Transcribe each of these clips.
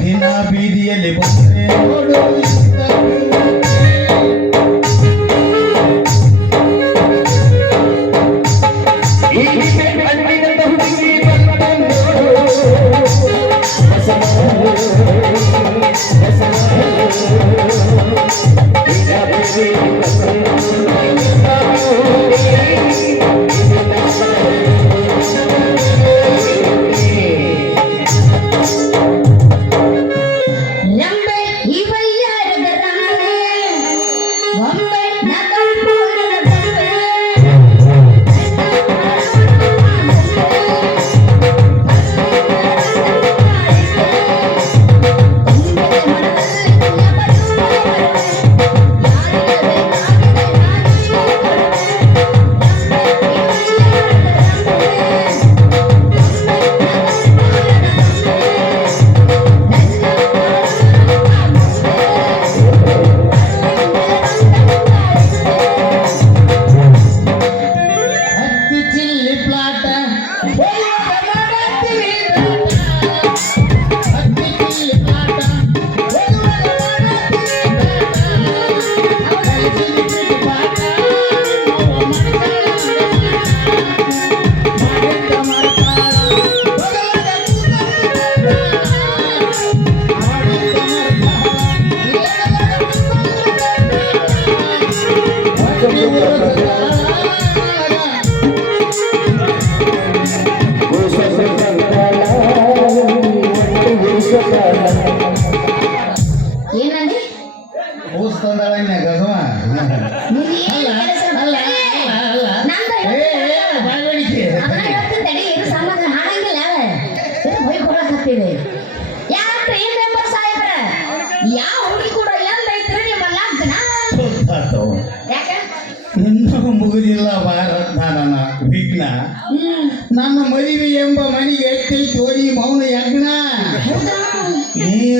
ದಿನ ಬೀದಿಯಲ್ಲಿ ಬಂದರೆ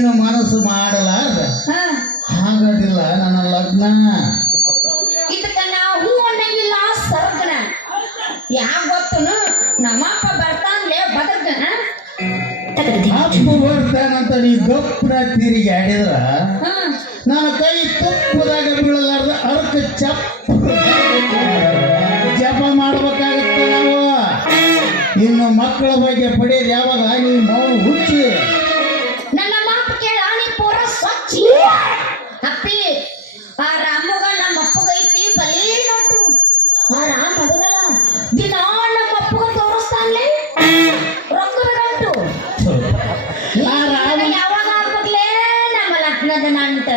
ನೀನು ಮನಸ್ಸು ಮಾಡಲಾರ ಹಾಗಾದಿಲ್ಲ ನನ್ನ ಲಗ್ನ. ಇದಕ್ಕ ನಾವು ಹೂ ಅನ್ನಂಗಿಲ್ಲ ಸರ್ಗನ ಯಾಕ ಗೊತ್ತನು? ನಮ್ಮಪ್ಪ ಬರ್ತಾನ್ಲೆ ಬದಕನ ಅಪ್ಪ ಬರ್ತಾನಂತ ನೀ ಗಪ್ಪನ ತಿರುಗಿ ಆಡಿದ್ರ? ಹಾ. ನನ್ನ ಕೈ ತುಪ್ಪದಾಗ ಬೀಳಲಾರ್ದ ಅರ್ಕ ಚಪ್ಪ. ಜಪ ಮಾಡ್ಬೇಕಾಗತ್ತೆ ನಾವು. ಇನ್ನು ಮಕ್ಕಳ ಬಗ್ಗೆ ಪಡೆಯೋದು ಯಾವಾಗ ಆ ರಾಮ ಅದಲ್ಲ ದಿನ ನಮ್ಮ ಅಪ್ಪಗ ತೋರಿಸ್ತಾನ್ಲೆ? ರೊಕ್ಕದ ಗಂಟು. ಆ ರಾಮ. ಯಾವಾಗ ಆಗ್ಬೇಕ್ಲೇ? ನಮ್ಮ ಲಗ್ನದ ನಂಟ.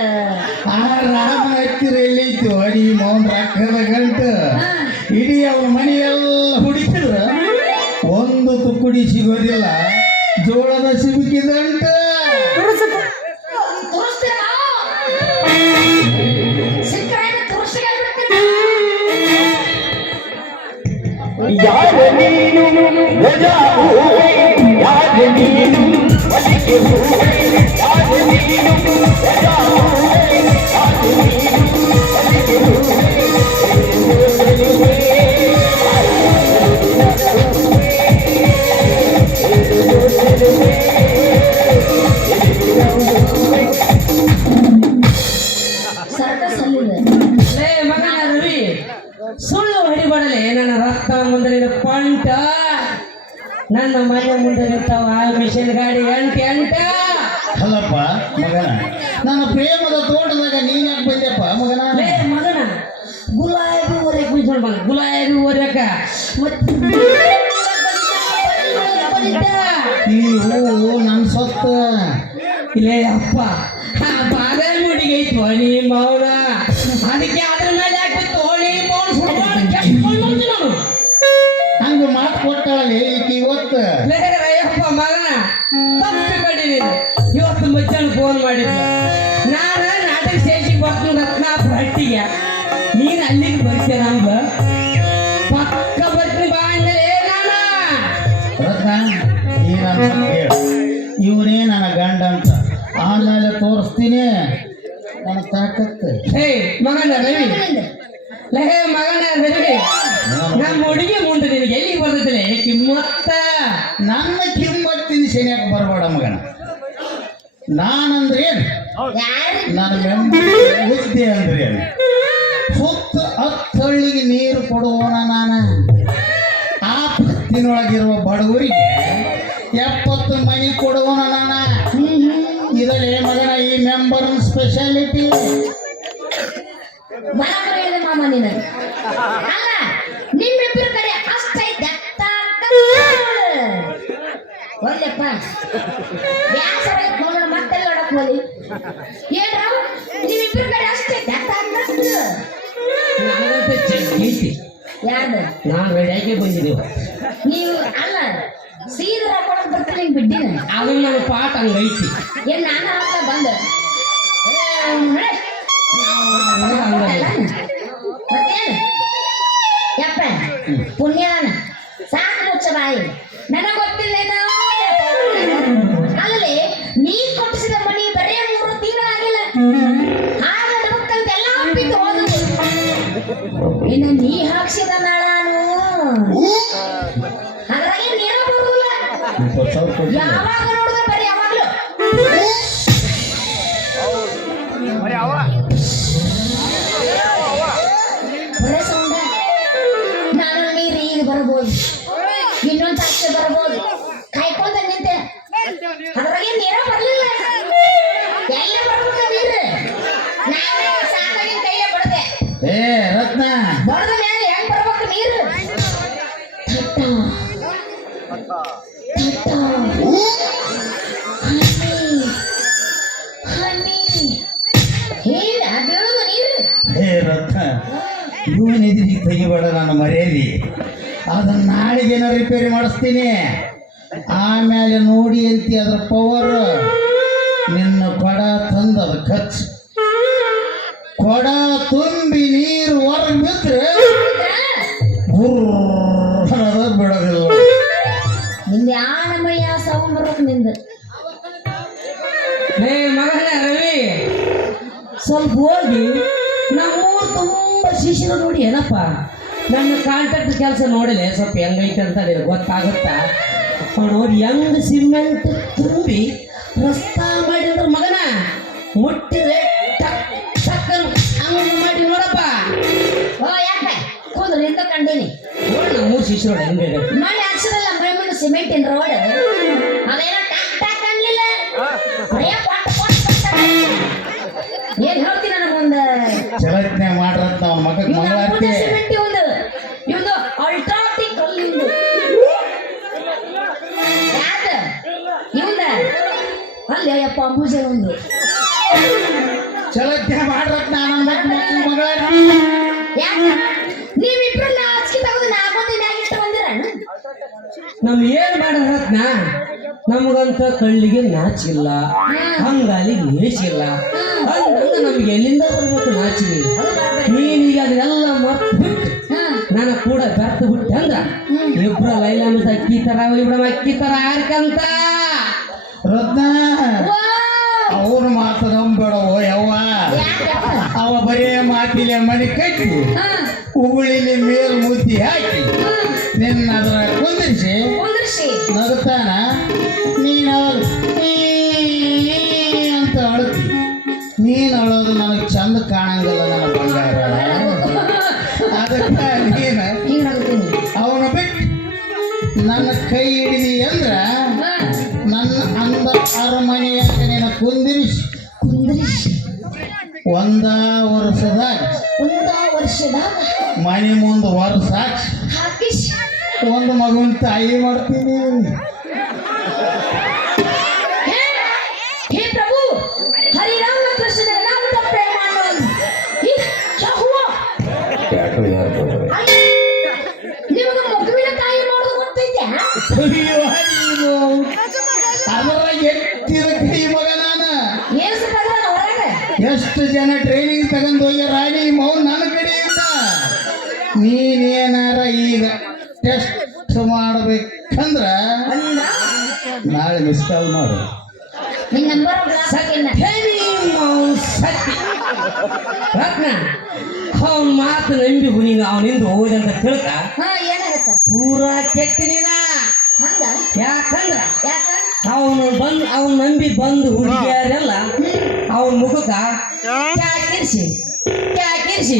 ಆ ರಾಮ ಹತ್ತಿರ ಎಲ್ಲೈತು ಅಡಿ ಮೌನ ರಕ್ಕದ ಗಂಟು. ಹಾ. ಇಡೀ ಅವನ ಮನೆಯೆಲ್ಲ ಹುಡುಕಿದ್ರ. ಒಂದು ತುಕ್ಕುಡಿ ಸಿಗೋದಿಲ್ಲ. ಜೋಳದ ಸಿಲುಕಿದಂಟು ಯಾರ ನೀನು? ರಜಾ ಯಾರ ನೀನು? ಹೂವೆ ರಕ್ತ ಮುಂದೆ ಪಂಟ ನನ್ನ ಮನೆ ಮುಂದೆ ನಿಂತಾವ ಮಿಷನ್ ಗಾಡಿ ಎಂಟು ಎಂಟ ಅಲ್ಲಪ್ಪ ಮಗನ ನನ್ನ ಪ್ರೇಮದ ತೋಟದಾಗ ನೀನ್ ಯಾಕೆ ಬಂದ್ಯಪ್ಪ ಮಗನ? ಮಗನ ಗುಲಾಬಿ ಓರ್ಯಾಕ ಮಿಷನ್ ಮಗ ಗುಲಾಬಿ ಓರಕ ಈ ಹೂವು ನನ್ನ ಸೊತ್ತು. ಇಲ್ಲೇ ಅಪ್ಪ ಬಾದಾಮಿ ಹುಡುಗಿ ಐತಿ ನೀ ಮೌನ ಅದಕ್ಕೆ ಕೊಟ್ಟಾಳೆ ಈಕೆ ಇವತ್ತು. ಅಯ್ಯಪ್ಪ ಮಗನ ತಪ್ಪಿ ಇವತ್ತು ಮಧ್ಯಾಹ್ನ ಫೋನ್ ಮಾಡಿದ್ದ ನಾನು ನಾಟಕ ಸ್ಟೇಜಿಗೆ ಬರ್ತೀನಿ ರತ್ನಾಪುರ ಹಟ್ಟಿಗೆ. ನೀನು ಅಲ್ಲಿಗೆ ಬರ್ತೀಯ ನಮ್ದು ಪಕ್ಕ ಬರ್ತೀನಿ ಬಾ ಅಂದ್ರೆ ರತ್ನ ನೀನ ಹೇಳು ಇವನೇ ನನ್ನ ಗಂಡ ಅಂತ. ಆಮೇಲೆ ತೋರಿಸ್ತೀನಿ. ನನ್ನ ತಾಕತ್ತು ಹೇ ಮಗನ ರವಿ ಲೇ ಮಗನ ರವಿ ನಮ್ಮ ಹುಡುಗಿ ಮುಂದೆ ನಿನಗೆ. ಎಲ್ಲಿಗೆ ಬರ್ತೈತಿಲ್ಲ ಕಿಮ್ಮತ್ತ? ನನ್ನ ಕಿಮ್ಮತ್ತಿನ ಶನಿಯಾಕ ಬರಬೇಡ ಮಗನ. ನಾನಂದ್ರೆ ಏನು? ನನ್ನ ಹುದ್ದೆ ಅಂದ್ರೆ ಏನು? ಸುತ್ತ ಹತ್ತಳ್ಳಿಗೆ ನೀರು ಕೊಡುವನ ನಾನು. ಆ ಪತ್ತಿನೊಳಗಿರುವ ಬಡವರಿಗೆ ಎಪ್ಪತ್ತು ಮನೆ ಕೊಡುವನ ನಾನು. ಇದರಲ್ಲಿ ಮಗನ ಈ ಮೆಂಬರ್ ಸ್ಪೆಷಾಲಿಟಿ ಬರಾಬರ ಹೇಳಿದೆ ಮಾಮ ನೀನು ಅಲ್ಲ ನಿಮ್ಮಿಬ್ಬರ ಕಡೆ ಅಷ್ಟೈತೆ ಒಳ್ಳೆಪ್ಪ. ಬ್ಯಾಸರ ನೋಡೋಣ ಮತ್ತೆ ನೋಡಕ್ ಹೋಗಿ ಏನ್ರ ನಿಮ್ಮಿಬ್ಬರ ಕಡೆ ಅಷ್ಟೇ ದತ್ತ ಯಾರ್ದು ನಾನು ರೆಡಿಯಾಗಿ ಬಂದಿದ್ದೀವಿ ನೀವು ಅಲ್ಲ ಸೀದಾ ಹಾಕೊಳಕ್ ಬರ್ತೀನಿ ಬಿಡ್ಡಿನ ಅದನ್ನ ನನ್ನ ಪಾಠ ಹಂಗೈತಿ. ಏನ್ ನಾನು ಹಾಕ ಬಂದ? ಯಪ್ಪ ಪುಣ್ಯದಾನ ಸಾಕು ಬಾಯಿ ನನಗೆ ಗೊತ್ತಿಲ್ಲೇನೋ ಅಲ್ಲದೆ ನೀ ಕೊಟ್ಟಿಸಿದ ಮನಿ ಬರೇ ಮೂರು ಹೋದವು ಇನ್ನು ನೀ ಹಾಕ್ಸಿದ ನಾಳಾನು ನೀರ. ಯಾವಾಗ ಏ ರತ್ನ. ಬಡದ ಮೇಲೆ ಹೆಂಗ್ ಬರ್ಬೇಕು ನೀರು ರತ್ನ. ತೆಗಿಬೇಡ ನಾನು ಮರೆಯಲಿ. ಅದನ್ನ ನಾಳೆಗೇನ ರಿಪೇರಿ ಮಾಡಿಸ್ತೀನಿ. ಆಮೇಲೆ ನೋಡಿ ಅಂತ ಅದ್ರ ಪವರ್ ನಿನ್ನ ಕೊಡ ತಂದ ಅದು ಖರ್ಚು. ಕೊಡ ತುಂಬಿ ನೀರು ಹೊರಗೆ ಬಿದ್ರೆ ಬುರ್ರದ ಬಿಡೋದಿಲ್ಲ ನಿಂದ ಯಾನಮಯ್ಯ ಸೌಂಡ್ ಬರ್ಬೇಕು ನಿಂದ? ಹೇ ಮಗನ ರವಿ ಸ್ವಲ್ಪ ಹೋಗಿ ನಮ್ಮೂರು ತುಂಬ ಶಿಶಿರ ನೋಡಿ ಏನಪ್ಪ? ನನ್ನ ಕಾಂಟ್ರಾಕ್ಟ್ ಕೆಲಸ ನೋಡಿದೆ ಸ್ವಲ್ಪ ಹೆಂಗೈತೆ ಅಂತ ಗೊತ್ತಾಗುತ್ತಾ? ನೋಡಿ ಹೆಂಗ್ ಸಿಮೆಂಟ್ ತುಂಬಿ ರಸ್ತಾ ಮಾಡಿದ್ರ ಮಗನ. ಮುಟ್ಟಿದ್ರೆ ಟಕ್ ಟಕ್ ಹಂಗ ಮಾಡಿ ನೋಡಪ್ಪ. ಓ ಯಾಕೆ? ಕೂದ್ರು ನಿಂತ ಕಂಡೀನಿ. ನೋಡಿ ಮೂರು ಶಿಶು ಹೆಂಗೆ ಮನೆ ಹಾಕ್ಸಿರಲ್ಲ ಮೈ ಮುಂದೆ ಇನ್ ರೋಡ್ ಅದೇನೋ ಟಕ್ ಟಕ್ ಅನ್ಲಿಲ್ಲ. ಏನ್ ಹೇಳ್ತೀನಿ ನನಗೊಂದು? ಚಲತ್ನೆ ಮಾಡ್ರತ್ ಅವನ ಮಗಕ್ಕೆ ಮಂಗಳಾರತಿ ಅಯ್ಯಪ್ಪ ಅಂಬುಜೆ ಒಂದು. ಬಂದಿರ ನಮ್ ಏನ್ ಮಾಡಿದ್ರತ್ನ ನಮಗಂತ ಕಳ್ಳಿಗೆ ನಾಚಿಲ್ಲ ಹಂಗಾಲಿಗೆ ನೇಚಿಲ್ಲ ನಮ್ಗೆ ಎಲ್ಲಿಂದ ಬರ್ಬೇಕು ನಾಚಿಗೆ? ನೀನೀಗ ಅದನ್ನೆಲ್ಲ ಮರ್ತು ಬಿಟ್ಟು ನನ್ನ ಕೂಡ ಬೆರ್ತು ಬಿಟ್ಟೆ ಅಂದ್ರ ಇಬ್ರ ಲೈಲಾಮಿಸ್ ಅಕ್ಕಿ ತರ ಇಬ್ರ ಅಕ್ಕಿ ತರ ಆರ್ಕಂತ ರತ್ನ. ಅವ್ರ ಮಾತು ನಂಬೇಡವೋ ಯವ್ವ. ಅವ ಬರೇ ಮಾತಿಲೆ ಮನೆ ಕಟ್ಟಿ ಉಗುಳಿಲಿ ಮೇಲ್ ಮುದ್ದಿ ಹಾಕಿ ನಿನ್ನ ಅದರ ಕುಂದಿರಿಸಿ ಕುಂದ್ರಿಸಿ. ನಗುತ್ತಾನ ನೀನು ಅವಾಗ ಈ ಅಂತ ಅಳ್ತಿ. ನೀನು ಅಳೋದು ನನಗೆ ಚಂದ ಕಾಣಂಗಿಲ್ಲ ನನ್ನ ಬಂಗಾರ. ಅದಕ್ಕೆ ನೀನು ಹಿಂಗ್ ನಗುತ್ತೀನಿ ಅವನ ಬಿಟ್ಟು ನನ್ನ ಕೈ ಹಿಡಿದಿ ಕುಂದಿರಿಸಿ ಕುಂದ್ರಿಸಿ ಒಂದ ವರ್ಷದಾಗ. ಒಂದ ವರ್ಷದಾಗ. ಮನೆ ಮುಂದೆ ವರ್ಷ ಹಾಕಿ. ಹಾಕಿಸಿ ಒಂದು ಮಗುವಿನ ತಾಯಿ ಮಾಡ್ತೀನಿ. ಎಷ್ಟು ಜನ ಟ್ರೈನಿಂಗ್ ತಗೊಂಡು ಹೋಗ್ಯಾರ ರಾಣಿ ಮೌ ನನ್ನ ಕಡೆಯಿಂದ? ನೀನೇನಾರ ಈಗ ಟೆಸ್ಟ್ ಮಾಡ್ಬೇಕಂದ್ರ ನಾಳೆ ಮಿಸ್ ಕಾಲ್ ಮಾಡು. ರತ್ನ ಅವನ್ ಮಾತು ನಂಬಿ ಹುನಿಗ ಅವನಿಂದ ಹೋದಂತ ತಿಳ್ಕ ಪೂರಾ ಹಂಗ? ಯಾಕಂದ್ರ? ಯಾಕ? ಅವನು ಬಂದು ಅವನ್ ನಂಬಿ ಬಂದು ಹುಡುಗಿಯರೆಲ್ಲ ಅವನ ಮುಖಕ್ಕ ಕ್ಯಾಕಿರ್ಸಿ ಕ್ಯಾಕಿರ್ಸಿ